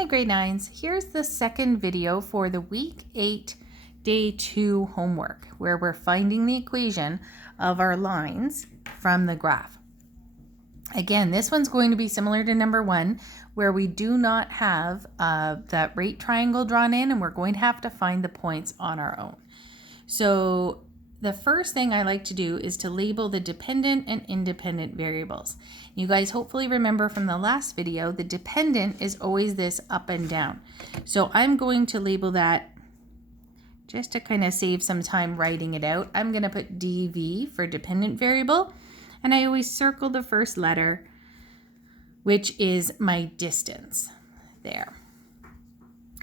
Hi grade 9s, here's the second video for the week 8 day 2 homework where we're finding the equation of our lines from the graph. Again, this one's going to be similar to number 1 where we do not have that right triangle drawn in and we're going to have to find the points on our own. So the first thing I like to do is to label the dependent and independent variables. You guys hopefully remember from the last video, the dependent is always this up and down. So I'm going to label that just to kind of save some time writing it out. I'm going to put dv for dependent variable, and I always circle the first letter, which is my distance there.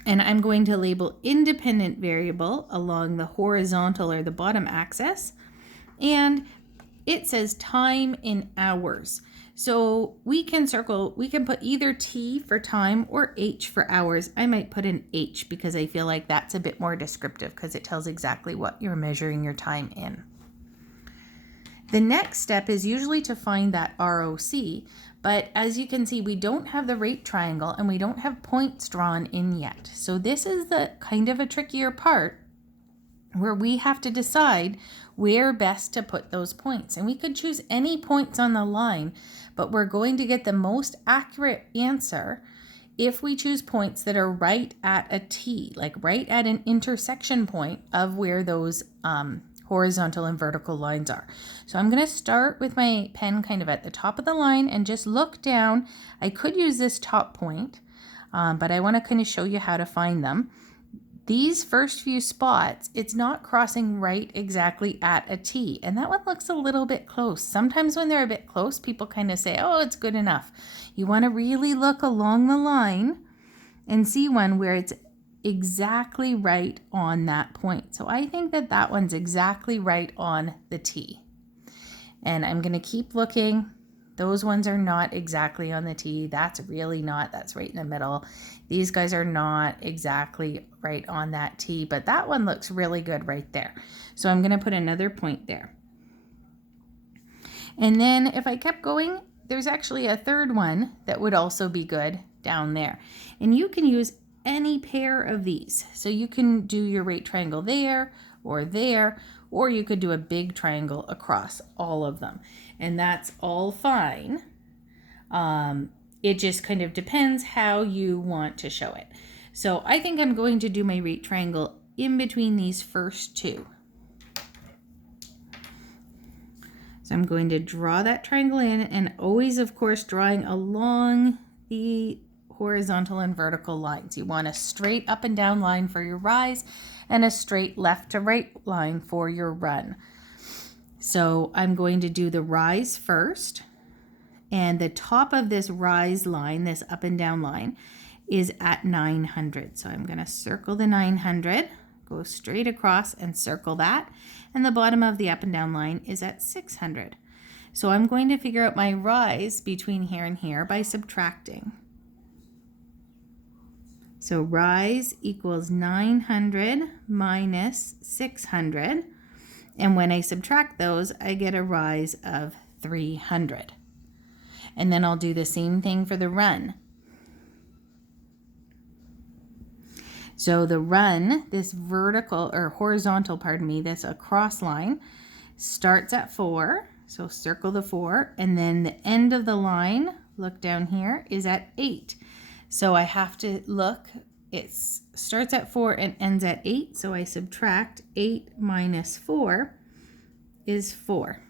And I'm going to label independent variable along the horizontal or the bottom axis. And it says time in hours. So we can put either T for time or H for hours. I might put an H because I feel like that's a bit more descriptive because it tells exactly what you're measuring your time in. The next step is usually to find that ROC, but as you can see, we don't have the right triangle and we don't have points drawn in yet. So this is the kind of a trickier part where we have to decide where best to put those points. And we could choose any points on the line, but we're going to get the most accurate answer if we choose points that are right at a T, like right at an intersection point of where those horizontal and vertical lines are. So I'm going to start with my pen kind of at the top of the line and just look down. I could use this top point, but I want to kind of show you how to find them. These first few spots, it's not crossing right exactly at a T, and that one looks a little bit close. Sometimes when they're a bit close, people kind of say, oh, it's good enough. You want to really look along the line and see one where it's exactly right on that point. So I think that that one's exactly right on the T. And I'm going to keep looking. Those ones are not exactly on the T. That's really not. That's right in the middle. These guys are not exactly right on that T, but that one looks really good right there. So I'm going to put another point there. And then if I kept going, there's actually a third one that would also be good down there. And you can use any pair of these. So you can do your right triangle there, or you could do a big triangle across all of them. And that's all fine. It just kind of depends how you want to show it. So I think I'm going to do my right triangle in between these first two. So I'm going to draw that triangle in, and always, of course, drawing along the horizontal and vertical lines. You want a straight up and down line for your rise and a straight left to right line for your run. So I'm going to do the rise first, and the top of this rise line, this up and down line, is at 900. So I'm going to circle the 900, go straight across and circle that, and the bottom of the up and down line is at 600. So I'm going to figure out my rise between here and here by subtracting. So rise equals 900 minus 600. And when I subtract those, I get a rise of 300. And then I'll do the same thing for the run. So the run, this vertical or horizontal, this across line, starts at 4. So circle the 4. And then the end of the line, look down here, is at 8. So I have to look, it starts at 4 and ends at 8. So I subtract 8 minus 4 is 4.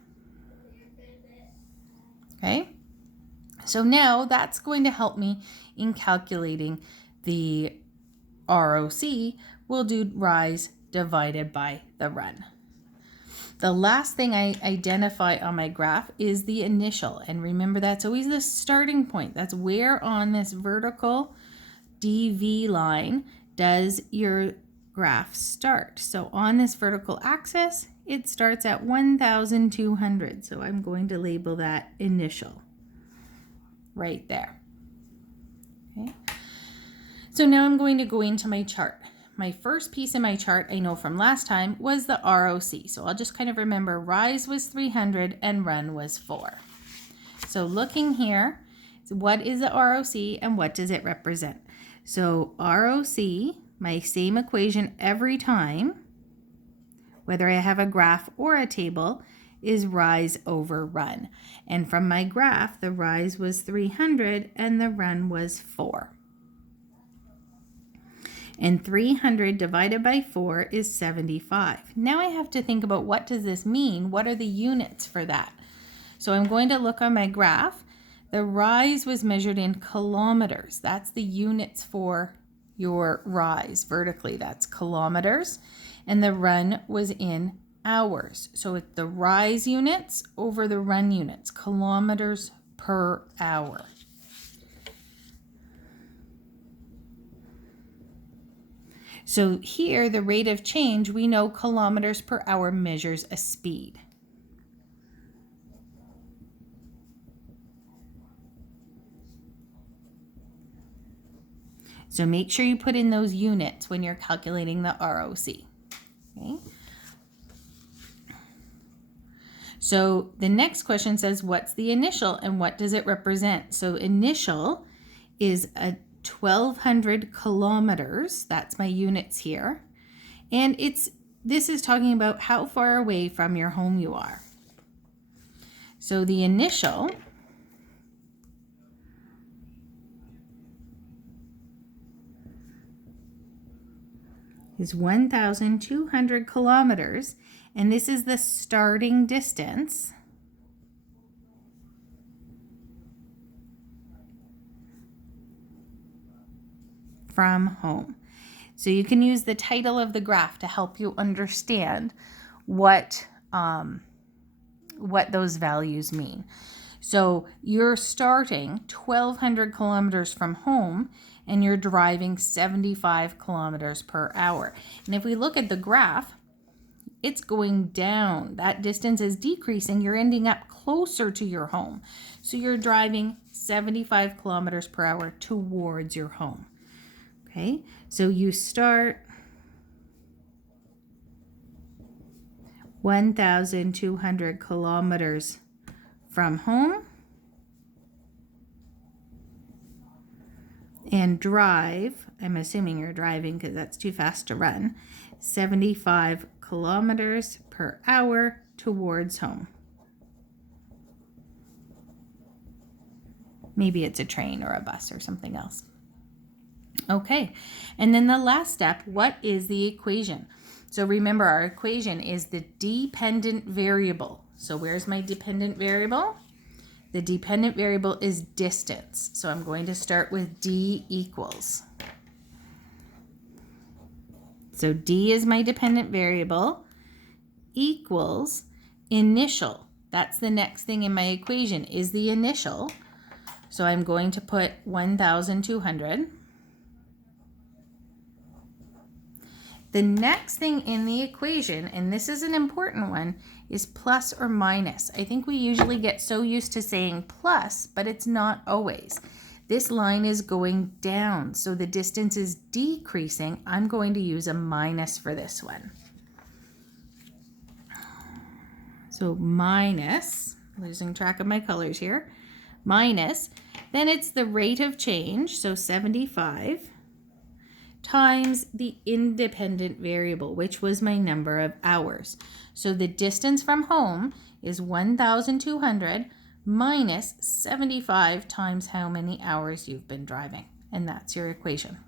Okay. So now that's going to help me in calculating the ROC. We'll do rise divided by the run. The last thing I identify on my graph is the initial. And remember, that's always the starting point. That's where on this vertical DV line does your graph start. So on this vertical axis, it starts at 1,200. So I'm going to label that initial right there. Okay. So now I'm going to go into my chart. My first piece in my chart, I know from last time, was the ROC. So I'll just kind of remember rise was 300 and run was 4. So looking here, what is the ROC and what does it represent? So ROC, my same equation every time, whether I have a graph or a table, is rise over run. And from my graph, the rise was 300 and the run was 4. And 300 divided by 4 is 75. Now I have to think about, what does this mean? What are the units for that? So I'm going to look on my graph. The rise was measured in kilometers. That's the units for your rise vertically. That's kilometers. And the run was in hours. So it's the rise units over the run units, kilometers per hour. So here, the rate of change, we know kilometers per hour measures a speed. So make sure you put in those units when you're calculating the ROC. Okay. So the next question says, what's the initial and what does it represent? So initial is a 1,200 kilometers. That's my units here. And this is talking about how far away from your home you are. So the initial is 1,200 kilometers, and this is the starting distance from home. So you can use the title of the graph to help you understand what those values mean. So you're starting 1,200 kilometers from home and you're driving 75 kilometers per hour. And if we look at the graph, it's going down. That distance is decreasing. You're ending up closer to your home. So you're driving 75 kilometers per hour towards your home. Okay, so you start 1,200 kilometers from home and drive, I'm assuming you're driving because that's too fast to run, 75 kilometers per hour towards home. Maybe it's a train or a bus or something else. Okay, and then the last step, what is the equation? So remember, our equation is the dependent variable. So where's my dependent variable? The dependent variable is distance. So I'm going to start with D equals. So D is my dependent variable, equals initial. That's the next thing in my equation, is the initial. So I'm going to put 1,200. The next thing in the equation, and this is an important one, is plus or minus. I think we usually get so used to saying plus, but it's not always. This line is going down, so the distance is decreasing. I'm going to use a minus for this one. So minus, losing track of my colors here, minus, then it's the rate of change, so 75, times the independent variable, which was my number of hours. So the distance from home is 1,200 minus 75 times how many hours you've been driving. And that's your equation.